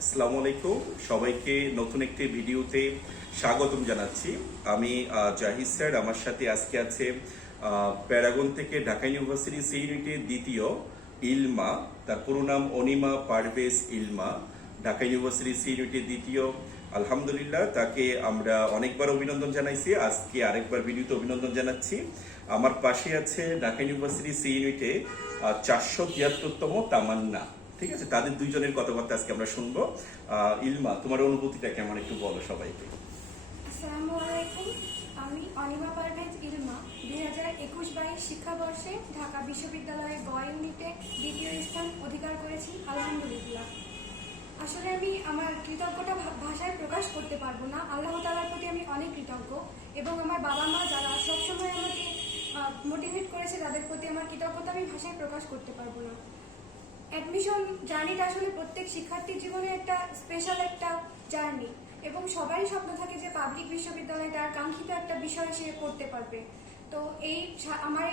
আসসালামু আলাইকুম, সবাইকে নতুন একটি ভিডিওতে স্বাগতম জানাচ্ছি। আমি জাহিদ স্যার। আমার সাথে আজকে আছে প্যারাগন থেকে ঢাকা ইউনিভার্সিটি সি ইউনিটের দ্বিতীয় ইলমা, তার পুরো নাম অনিমা পারভেজ ইলমা, ঢাকা ইউনিভার্সিটি সি ইউনিটের দ্বিতীয়। আলহামদুলিল্লাহ, তাকে আমরা অনেকবার অভিনন্দন জানাইছি, আজকে আরেকবার ভিডিওতে অভিনন্দন জানাচ্ছি। আমার পাশে আছে ঢাকা ইউনিভার্সিটি সি ইউনিটে 473তম তামান্না। ঠিক আছে, তাদের দুইজনের কথাবার্তা আজকে আমরা শুনবো। ইলমা, তোমার অনুভূতিটা কেমন একটু বলো সবাইকে। আসসালামু আলাইকুম, আমি অনিমা পারভেজ ইলমা 2021-22 শিক্ষাবর্ষে ঢাকা বিশ্ববিদ্যালয়ের গ ইউনিটে দ্বিতীয় স্থান অধিকার করেছি, আলহামদুলিল্লাহ। আসলে আমি আমার কৃতজ্ঞতা ভাষায় প্রকাশ করতে পারবো না। আল্লাহ তাআলার প্রতি আমি অনেক কৃতজ্ঞ, এবং আমার বাবা মা যারা সবসময় আমাকে মোটিভেট করেছে তাদের প্রতি আমার কৃতজ্ঞতা আমি ভাষায় প্রকাশ করতে পারবো না। অ্যাডমিশন জার্নিটা আসলে প্রত্যেক শিক্ষার্থীর জীবনে একটা স্পেশাল একটা জার্নি, এবং সবারই স্বপ্ন থাকে যে পাবলিক বিশ্ববিদ্যালয়ে তার কাঙ্ক্ষিত একটা বিষয় সে পড়তে পারবে। তো আমার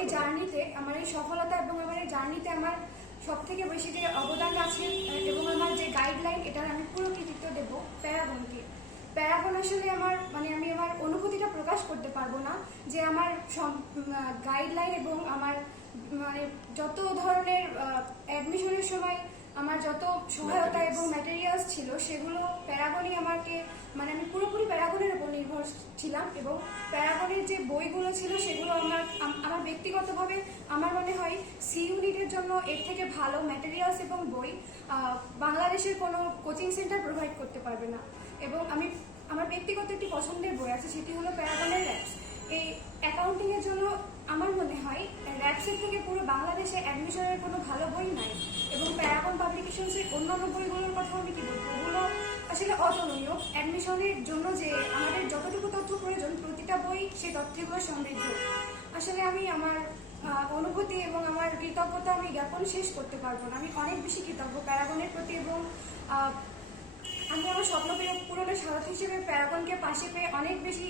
এই জার্নিতে, আমার এই সফলতা এবং আমার এই জার্নিতে আমার সব থেকে বেশি যে অবদান আছে এবং আমার যে গাইডলাইন, এটার আমি পুরো কৃতিত্ব দেব প্যারাগনকে। প্যারাগন আসলে আমি আমার অনুভূতিটা প্রকাশ করতে পারবো না, যে আমার গাইডলাইন এবং আমার যত ধরনের অ্যাডমিশনের সময় আমার যত সহায়তা এবং ম্যাটেরিয়ালস ছিল সেগুলো প্যারাগনই আমাকে, আমি পুরোপুরি প্যারাগনের উপর নির্ভর ছিলাম। এবং প্যারাগনের যে বইগুলো ছিল সেগুলো আমার ব্যক্তিগতভাবে আমার মনে হয় সি ইউনিটের জন্য এর থেকে ভালো ম্যাটেরিয়ালস এবং বই বাংলাদেশের কোনো কোচিং সেন্টার প্রোভাইড করতে পারবে না। এবং আমার ব্যক্তিগত একটি পছন্দের বই আছে, সেটি হলো প্যারাগনের র্যাপস। এই অ্যাকাউন্টিং এর জন্য আমার মনে হয় র্যাপসের থেকে পুরো বাংলাদেশে অ্যাডমিশনের কোনো ভালো বই নাই। এবং প্যারাগন পাবলিকেশনসের অন্যান্য বইগুলোর কথা আমি কি বলবো, ওগুলো আসলে অতুলনীয়। অ্যাডমিশনের জন্য যে আমাদের যতটুকু তথ্য প্রয়োজন, প্রতিটা বই সে তথ্যগুলো সমৃদ্ধ। আসলে আমি আমার অনুভূতি এবং আমার কৃতজ্ঞতা আমি জ্ঞাপন শেষ করতে পারবো না। আমি অনেক বেশি কৃতজ্ঞ প্যারাগনের প্রতি, এবং আমি আমার স্বপ্ন পূরণের সারথি হিসেবে প্যারাগনকে পাশে পেয়ে অনেক বেশি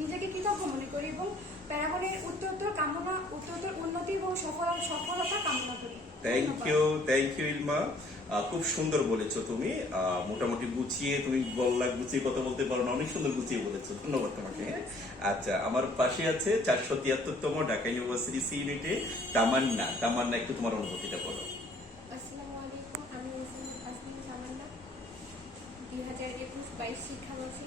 নিজেকে কৃতজ্ঞ মনে করি, এবং প্যারাগনের উত্তরোত্তর উন্নতি এবং সফলতা কামনা করি। থ্যাংক ইউ ইলমা, খুব সুন্দর বলেছো তুমি। মোটামুটি গুছিয়ে তুমি গুছিয়ে কথা বলতে পারো না, অনেক সুন্দর গুছিয়ে বলেছো, ধন্যবাদ তোমাকে। আচ্ছা, আমার পাশে আছে 473তম ঢাকা ইউনিভার্সিটি সি ইউনিটে তামান্না। একটু তোমার অনুভূতিটা বলো।